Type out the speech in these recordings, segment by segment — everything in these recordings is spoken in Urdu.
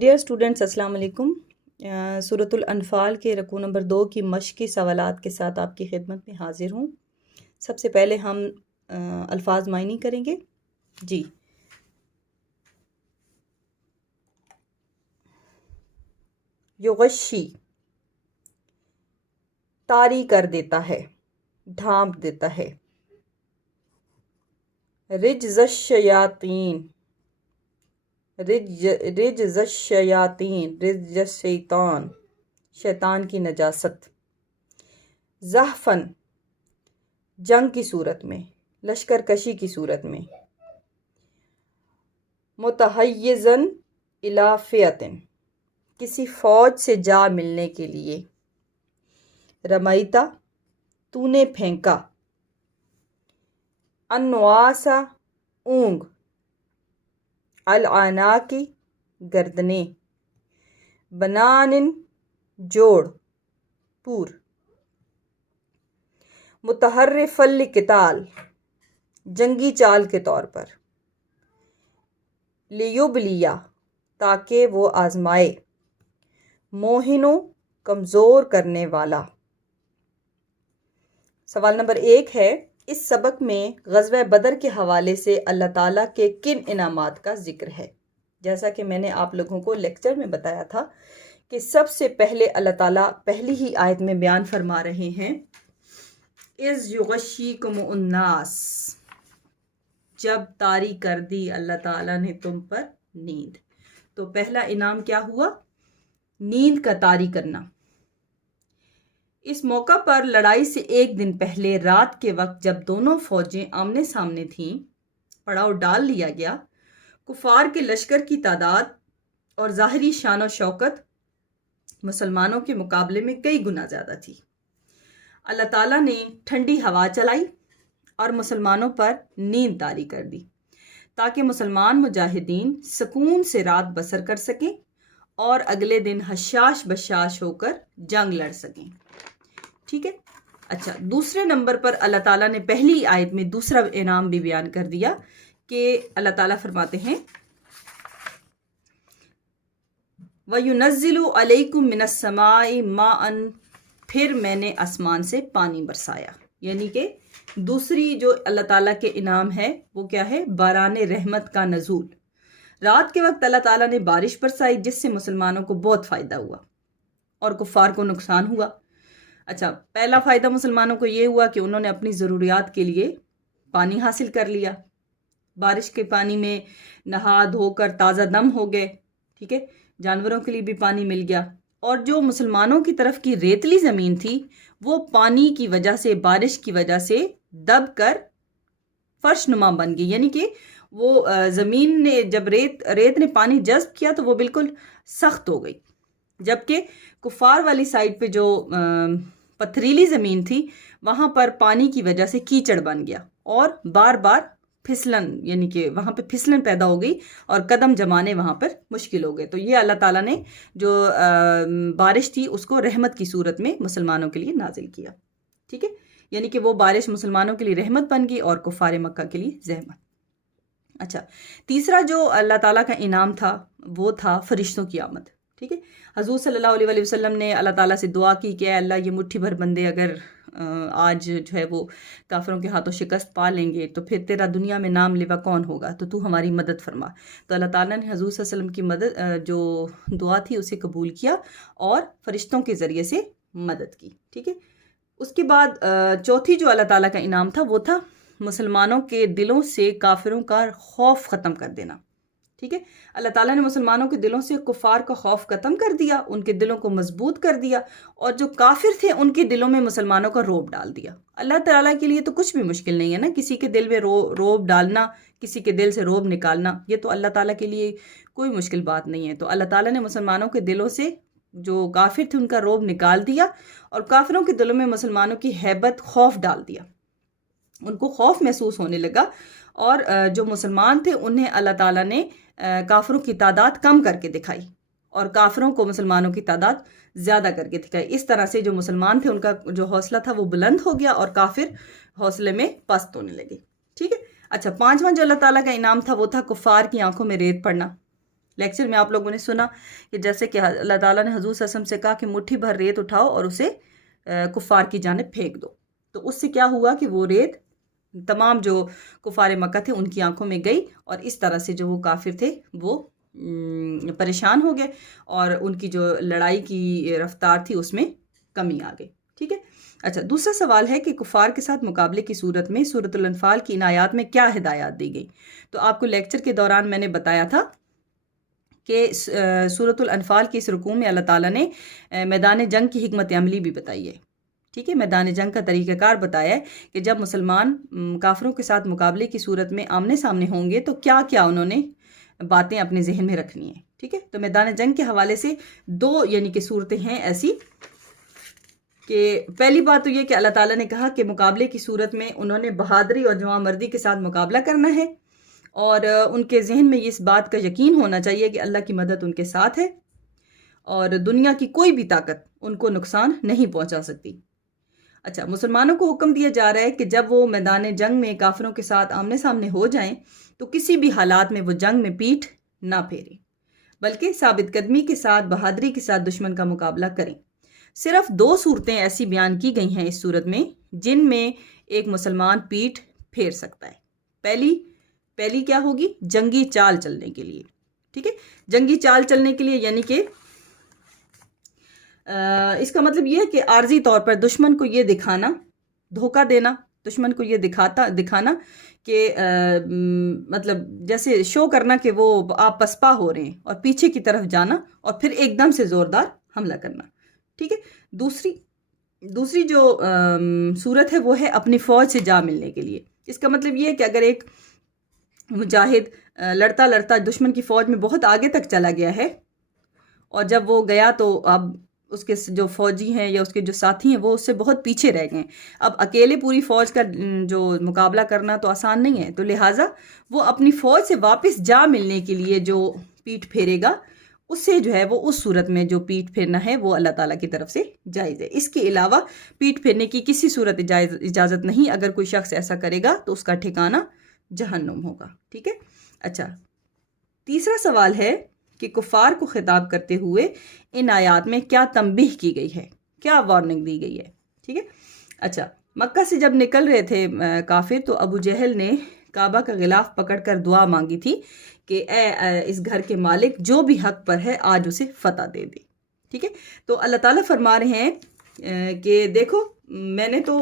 ڈیئر اسٹوڈنٹس السلام علیکم۔ سورۃ الانفال کے رکوع نمبر 2 کی مشقی سوالات کے ساتھ آپ کی خدمت میں حاضر ہوں۔ سب سے پہلے ہم الفاظ معنی کریں گے۔ جی، یغشی طاری کر دیتا ہے، ڈھانپ دیتا ہے۔ رجز الشیاطین، رجز الشیاطین، رجز الشیطان، شیطان کی نجاست۔ زحفن، جنگ کی صورت میں، لشکر کشی کی صورت میں۔ متحیزن الی فئۃ، کسی فوج سے جا ملنے کے لیے۔ رمیتا، تو نے پھینکا۔ النعاسا، اونگ۔ العناقی، گردنیں۔ بنان، جوڑ، پور۔ متحرفا للقتال، جنگی چال کے طور پر۔ لیبلیا، تاکہ وہ آزمائے۔ موہنو، کمزور کرنے والا۔ سوال نمبر 1 ہے، اس سبق میں غزوہ بدر کے حوالے سے اللہ تعالیٰ کے کن انعامات کا ذکر ہے؟ جیسا کہ میں نے آپ لوگوں کو لیکچر میں بتایا تھا کہ سب سے پہلے اللہ تعالیٰ پہلی ہی آیت میں بیان فرما رہے ہیں، اذ یغشیکم الناس، جب طاری کر دی اللہ تعالیٰ نے تم پر نیند۔ تو پہلا انعام کیا ہوا؟ نیند کا طاری کرنا۔ اس موقع پر لڑائی سے ایک دن پہلے رات کے وقت جب دونوں فوجیں آمنے سامنے تھیں، پڑاؤ ڈال لیا گیا۔ کفار کے لشکر کی تعداد اور ظاہری شان و شوکت مسلمانوں کے مقابلے میں کئی گنا زیادہ تھی۔ اللہ تعالیٰ نے ٹھنڈی ہوا چلائی اور مسلمانوں پر نیند طاری کر دی تاکہ مسلمان مجاہدین سکون سے رات بسر کر سکیں اور اگلے دن حشاش بشاش ہو کر جنگ لڑ سکیں۔ ٹھیک ہے، اچھا، دوسرے نمبر پر اللہ تعالیٰ نے پہلی آیت میں دوسرا انعام بھی بیان کر دیا کہ اللہ تعالیٰ فرماتے ہیں وَيُنَزِّلُ عَلَيْكُم مِّنَ السَّمَاءِ مَاءً، پھر میں نے آسمان سے پانی برسایا۔ یعنی کہ دوسری جو اللہ تعالیٰ کے انعام ہے وہ کیا ہے؟ باران رحمت کا نزول۔ رات کے وقت اللہ تعالیٰ نے بارش برسائی جس سے مسلمانوں کو بہت فائدہ ہوا اور کفار کو نقصان ہوا۔ اچھا، پہلا فائدہ مسلمانوں کو یہ ہوا کہ انہوں نے اپنی ضروریات کے لیے پانی حاصل کر لیا، بارش کے پانی میں نہا دھو کر تازہ دم ہو گئے۔ ٹھیک ہے، جانوروں کے لیے بھی پانی مل گیا، اور جو مسلمانوں کی طرف کی ریتلی زمین تھی وہ پانی کی وجہ سے، بارش کی وجہ سے دب کر فرش نما بن گئی۔ یعنی کہ وہ زمین نے جب ریت نے پانی جذب کیا تو وہ بالکل سخت ہو گئی، جبکہ کفار والی سائڈ پہ جو پتھریلی زمین تھی وہاں پر پانی کی وجہ سے کیچڑ بن گیا اور بار بار پھسلن، یعنی کہ وہاں پہ پھسلن پیدا ہو گئی اور قدم جمانے وہاں پر مشکل ہو گئے۔ تو یہ اللہ تعالیٰ نے جو بارش تھی اس کو رحمت کی صورت میں مسلمانوں کے لیے نازل کیا۔ ٹھیک ہے، یعنی کہ وہ بارش مسلمانوں کے لیے رحمت بن گئی اور کفار مکہ کے لیے زحمت۔ اچھا، تیسرا جو اللہ تعالیٰ کا انعام تھا وہ تھا فرشتوں کی آمد۔ ٹھیک ہے، حضور صلی اللہ علیہ وسلم نے اللہ تعالیٰ سے دعا کی کہ اے اللہ، یہ مٹھی بھر بندے اگر آج جو ہے وہ کافروں کے ہاتھوں شکست پا لیں گے تو پھر تیرا دنیا میں نام لیوا کون ہوگا، تو ہماری مدد فرما۔ تو اللہ تعالیٰ نے حضور صلی اللہ علیہ وسلم کی مدد، جو دعا تھی اسے قبول کیا اور فرشتوں کے ذریعے سے مدد کی۔ ٹھیک ہے، اس کے بعد چوتھی جو اللہ تعالیٰ کا انعام تھا وہ تھا مسلمانوں کے دلوں سے کافروں کا خوف ختم کر دینا۔ ٹھیک ہے، اللہ تعالیٰ نے مسلمانوں کے دلوں سے کفار کا خوف ختم کر دیا، ان کے دلوں کو مضبوط کر دیا، اور جو کافر تھے ان کے دلوں میں مسلمانوں کا رعب ڈال دیا۔ اللہ تعالیٰ کے لیے تو کچھ بھی مشکل نہیں ہے نا، کسی کے دل میں رعب ڈالنا، کسی کے دل سے رعب نکالنا، یہ تو اللہ تعالیٰ کے لیے کوئی مشکل بات نہیں ہے۔ تو اللہ تعالیٰ نے مسلمانوں کے دلوں سے جو کافر تھے ان کا رعب نکال دیا اور کافروں کے دلوں میں مسلمانوں کی ہیبت، خوف ڈال دیا، ان کو خوف محسوس ہونے لگا، اور جو مسلمان تھے انہیں اللہ تعالیٰ نے کافروں کی تعداد کم کر کے دکھائی اور کافروں کو مسلمانوں کی تعداد زیادہ کر کے دکھائی۔ اس طرح سے جو مسلمان تھے ان کا جو حوصلہ تھا وہ بلند ہو گیا اور کافر حوصلے میں پست ہونے لگے۔ ٹھیک ہے، اچھا، پانچواں جو اللہ تعالیٰ کا انعام تھا وہ تھا کفار کی آنکھوں میں ریت پڑنا۔ لیکچر میں آپ لوگوں نے سنا کہ جیسے کہ اللہ تعالیٰ نے حضور صلی اللہ علیہ وسلم سے کہا کہ مٹھی بھر ریت اٹھاؤ اور اسے کفار کی جانب پھینک دو، تو اس سے کیا ہوا کہ وہ ریت تمام جو کفار مکہ تھے ان کی آنکھوں میں گئی، اور اس طرح سے جو وہ کافر تھے وہ پریشان ہو گئے، اور ان کی جو لڑائی کی رفتار تھی اس میں کمی آ گئی. ٹھیک ہے. اچھا، دوسرا سوال ہے کہ کفار کے ساتھ مقابلے کی صورت میں سورۃ الانفال کی ان آیات میں کیا ہدایات دی گئی؟ تو آپ کو لیکچر کے دوران میں نے بتایا تھا کہ سورۃ الانفال کی اس رکوع میں اللہ تعالیٰ نے میدان جنگ کی حکمت عملی بھی بتائی ہے. ٹھیک ہے، میدان جنگ کا طریقہ کار بتایا ہے کہ جب مسلمان کافروں کے ساتھ مقابلے کی صورت میں آمنے سامنے ہوں گے تو کیا کیا انہوں نے باتیں اپنے ذہن میں رکھنی ہیں. ٹھیک ہے، تو میدان جنگ کے حوالے سے دو یعنی کہ صورتیں ہیں ایسی کہ پہلی بات تو یہ کہ اللہ تعالیٰ نے کہا کہ مقابلے کی صورت میں انہوں نے بہادری اور جواں مردی کے ساتھ مقابلہ کرنا ہے، اور ان کے ذہن میں اس بات کا یقین ہونا چاہیے کہ اللہ کی مدد ان کے ساتھ ہے اور دنیا کی کوئی بھی طاقت ان کو نقصان نہیں پہنچا سکتی. اچھا، مسلمانوں کو حکم دیا جا رہا ہے کہ جب وہ میدان جنگ میں کافروں کے ساتھ آمنے سامنے ہو جائیں تو کسی بھی حالات میں وہ جنگ میں پیٹھ نہ پھیریں، بلکہ ثابت قدمی کے ساتھ بہادری کے ساتھ دشمن کا مقابلہ کریں. صرف دو صورتیں ایسی بیان کی گئی ہیں اس صورت میں جن میں ایک مسلمان پیٹھ پھیر سکتا ہے. پہلی کیا ہوگی؟ جنگی چال چلنے کے لیے. ٹھیک ہے، جنگی چال چلنے کے لیے یعنی کہ اس کا مطلب یہ ہے کہ عارضی طور پر دشمن کو یہ دکھانا، دھوکہ دینا، دشمن کو یہ دکھانا کہ مطلب جیسے شو کرنا کہ وہ آپ پسپا ہو رہے ہیں، اور پیچھے کی طرف جانا اور پھر ایک دم سے زوردار حملہ کرنا. ٹھیک ہے. دوسری جو صورت ہے وہ ہے اپنی فوج سے جا ملنے کے لیے. اس کا مطلب یہ ہے کہ اگر ایک مجاہد لڑتا لڑتا دشمن کی فوج میں بہت آگے تک چلا گیا ہے، اور جب وہ گیا تو اب اس کے جو فوجی ہیں یا اس کے جو ساتھی ہیں وہ اس سے بہت پیچھے رہ گئے. اب اکیلے پوری فوج کا جو مقابلہ کرنا تو آسان نہیں ہے، تو لہٰذا وہ اپنی فوج سے واپس جا ملنے کے لیے جو پیٹھ پھیرے گا اس سے جو ہے وہ اس صورت میں جو پیٹھ پھیرنا ہے وہ اللہ تعالیٰ کی طرف سے جائز ہے. اس کے علاوہ پیٹھ پھیرنے کی کسی صورت اجازت نہیں. اگر کوئی شخص ایسا کرے گا تو اس کا ٹھکانہ جہنم ہوگا. ٹھیک ہے. اچھا، تیسرا سوال ہے کہ کفار کو خطاب کرتے ہوئے ان آیات میں کیا تنبیہ کی گئی ہے، کیا وارننگ دی گئی ہے. ٹھیک ہے. اچھا، مکہ سے جب نکل رہے تھے کافر تو ابو جہل نے کعبہ کا غلاف پکڑ کر دعا مانگی تھی کہ اے اس گھر کے مالک جو بھی حق پر ہے آج اسے فتح دے دے. ٹھیک ہے. تو اللہ تعالیٰ فرما رہے ہیں کہ دیکھو میں نے تو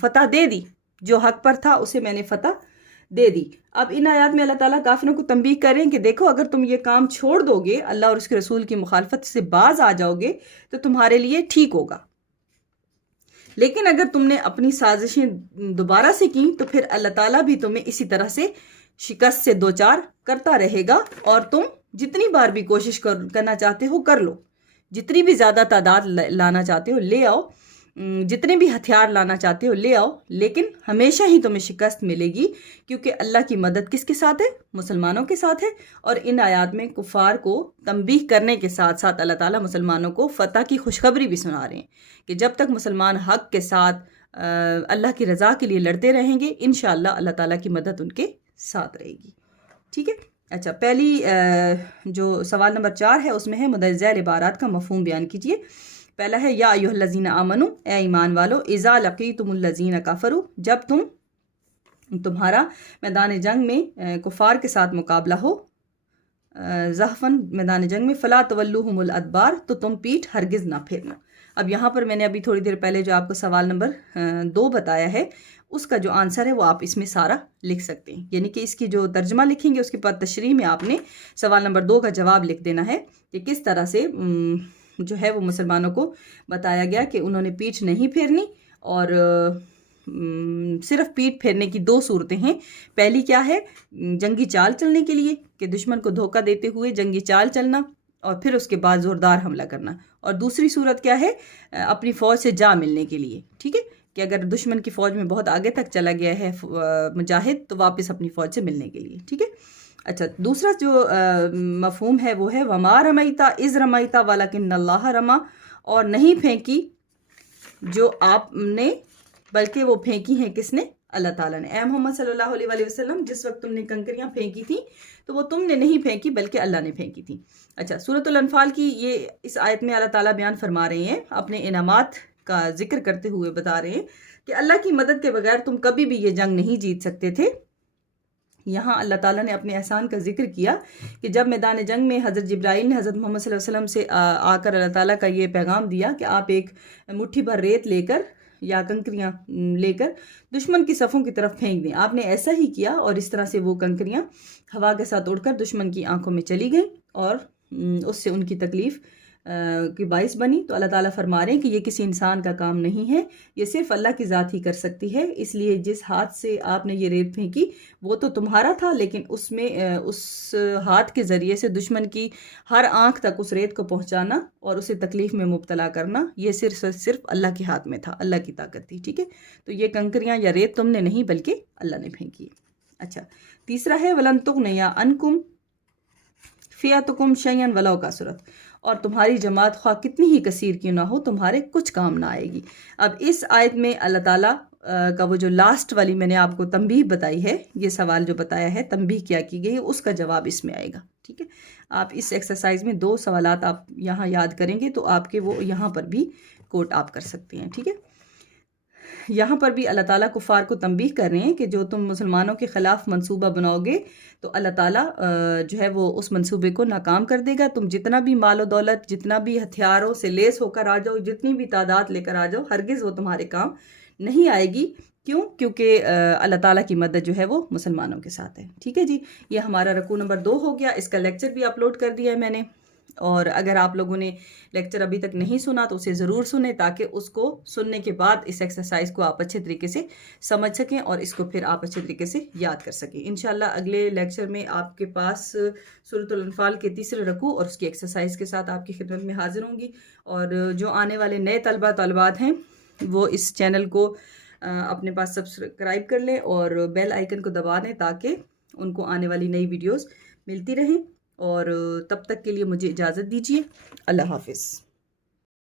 فتح دے دی، جو حق پر تھا اسے میں نے فتح دے دی. اب ان آیات میں اللہ تعالیٰ کافروں کو تنبیہ کر رہے ہیں کہ دیکھو اگر تم یہ کام چھوڑ دو گے، اللہ اور اس کے رسول کی مخالفت سے باز آ جاؤ گے تو تمہارے لیے ٹھیک ہوگا، لیکن اگر تم نے اپنی سازشیں دوبارہ سے کی تو پھر اللہ تعالیٰ بھی تمہیں اسی طرح سے شکست سے دوچار کرتا رہے گا، اور تم جتنی بار بھی کوشش کرنا چاہتے ہو کر لو، جتنی بھی زیادہ تعداد لانا چاہتے ہو لے آؤ، جتنے بھی ہتھیار لانا چاہتے ہو لے آؤ، لیکن ہمیشہ ہی تمہیں شکست ملے گی، کیونکہ اللہ کی مدد کس کے ساتھ ہے؟ مسلمانوں کے ساتھ ہے. اور ان آیات میں کفار کو تنبیہ کرنے کے ساتھ ساتھ اللہ تعالیٰ مسلمانوں کو فتح کی خوشخبری بھی سنا رہے ہیں کہ جب تک مسلمان حق کے ساتھ اللہ کی رضا کے لیے لڑتے رہیں گے انشاءاللہ اللہ تعالیٰ کی مدد ان کے ساتھ رہے گی. ٹھیک ہے. اچھا، پہلی جو سوال نمبر 4 ہے اس میں ہے مندرجہ عبارات کا مفہوم بیان کیجیے. پہلا ہے یا ایھا الذین آمنوا، اے ایمان والو، اذا لقیتم الذین کفروا، جب تمہارا میدان جنگ میں کفار کے ساتھ مقابلہ ہو، زحفاً میدان جنگ میں، فلا تولوہم الادبار، تو تم پیٹھ ہرگز نہ پھیرنا. اب یہاں پر میں نے ابھی تھوڑی دیر پہلے جو آپ کو سوال نمبر 2 بتایا ہے اس کا جو آنسر ہے وہ آپ اس میں سارا لکھ سکتے ہیں، یعنی کہ اس کی جو ترجمہ لکھیں گے اس کے بعد تشریح میں آپ نے سوال نمبر 2 کا جواب لکھ دینا ہے کہ کس طرح سے جو ہے وہ مسلمانوں کو بتایا گیا کہ انہوں نے پیٹھ نہیں پھیرنی، اور صرف پیٹھ پھیرنے کی 2 صورتیں ہیں. پہلی کیا ہے؟ جنگی چال چلنے کے لیے کہ دشمن کو دھوکہ دیتے ہوئے جنگی چال چلنا اور پھر اس کے بعد زوردار حملہ کرنا. اور دوسری صورت کیا ہے؟ اپنی فوج سے جا ملنے کے لیے. ٹھیک ہے، کہ اگر دشمن کی فوج میں بہت آگے تک چلا گیا ہے مجاہد تو واپس اپنی فوج سے ملنے کے لیے. ٹھیک ہے. اچھا، دوسرا جو مفہوم ہے وہ ہے وما رمیتا اذ رمیتا ولکن اللہ رما، اور نہیں پھینکی جو آپ نے بلکہ وہ پھینکی ہیں کس نے؟ اللہ تعالیٰ نے. اے محمد صلی اللہ علیہ وسلم جس وقت تم نے کنکریاں پھینکی تھیں تو وہ تم نے نہیں پھینکی بلکہ اللہ نے پھینکی تھی. اچھا، سورۃ الانفال کی یہ اس آیت میں اللہ تعالیٰ بیان فرما رہے ہیں، اپنے انعامات کا ذکر کرتے ہوئے بتا رہے ہیں کہ اللہ کی مدد کے بغیر تم کبھی بھی یہ جنگ نہیں جیت سکتے تھے. یہاں اللہ تعالیٰ نے اپنے احسان کا ذکر کیا کہ جب میدان جنگ میں حضرت جبرائیل نے حضرت محمد صلی اللہ علیہ وسلم سے آ کر اللہ تعالیٰ کا یہ پیغام دیا کہ آپ ایک مٹھی بھر ریت لے کر یا کنکریاں لے کر دشمن کی صفوں کی طرف پھینک دیں. آپ نے ایسا ہی کیا اور اس طرح سے وہ کنکریاں ہوا کے ساتھ اڑ کر دشمن کی آنکھوں میں چلی گئیں اور اس سے ان کی تکلیف کی باعث بنی. تو اللہ تعالیٰ فرما رہے ہیں کہ یہ کسی انسان کا کام نہیں ہے، یہ صرف اللہ کی ذات ہی کر سکتی ہے. اس لیے جس ہاتھ سے آپ نے یہ ریت پھینکی وہ تو تمہارا تھا، لیکن اس میں اس ہاتھ کے ذریعے سے دشمن کی ہر آنکھ تک اس ریت کو پہنچانا اور اسے تکلیف میں مبتلا کرنا یہ صرف اللہ کے ہاتھ میں تھا، اللہ کی طاقت تھی. ٹھیک ہے، تو یہ کنکریاں یا ریت تم نے نہیں بلکہ اللہ نے پھینکی. اچھا، تیسرا ہے وَلَن تُغْنِيَ عَنْكُمْ فِئَتُكُمْ شَيْئًا وَلَوْ كَثُرَتْ، اور تمہاری جماعت خواہ کتنی ہی کثیر کیوں نہ ہو تمہارے کچھ کام نہ آئے گی. اب اس آیت میں اللہ تعالیٰ کا وہ جو لاسٹ والی میں نے آپ کو تنبیہ بتائی ہے، یہ سوال جو بتایا ہے تنبیہ کیا کی گئی ہے، اس کا جواب اس میں آئے گا. ٹھیک ہے، آپ اس ایکسرسائز میں 2 سوالات آپ یہاں یاد کریں گے تو آپ کے وہ یہاں پر بھی کوٹ آپ کر سکتے ہیں. ٹھیک ہے، یہاں پر بھی اللہ تعالیٰ کفار کو تنبیہ کر رہے ہیں کہ جو تم مسلمانوں کے خلاف منصوبہ بناؤ گے تو اللہ تعالیٰ جو ہے وہ اس منصوبے کو ناکام کر دے گا. تم جتنا بھی مال و دولت، جتنا بھی ہتھیاروں سے لیس ہو کر آ جاؤ، جتنی بھی تعداد لے کر آ جاؤ، ہرگز وہ تمہارے کام نہیں آئے گی. کیوں؟ کیونکہ اللہ تعالیٰ کی مدد جو ہے وہ مسلمانوں کے ساتھ ہے. ٹھیک ہے جی، یہ ہمارا رکوع نمبر 2 ہو گیا. اس کا لیکچر بھی اپلوڈ کر دیا ہے میں نے، اور اگر آپ لوگوں نے لیکچر ابھی تک نہیں سنا تو اسے ضرور سنیں تاکہ اس کو سننے کے بعد اس ایکسرسائز کو آپ اچھے طریقے سے سمجھ سکیں اور اس کو پھر آپ اچھے طریقے سے یاد کر سکیں. انشاءاللہ اگلے لیکچر میں آپ کے پاس سورۃ الانفال کے تیسرے رکوع اور اس کی ایکسرسائز کے ساتھ آپ کی خدمت میں حاضر ہوں گی. اور جو آنے والے نئے طالبات ہیں وہ اس چینل کو اپنے پاس سبسکرائب کر لیں اور بیل آئیکن کو دبا دیں تاکہ ان کو آنے والی نئی ویڈیوز ملتی رہیں. اور تب تک کے لیے مجھے اجازت دیجیے. اللہ حافظ.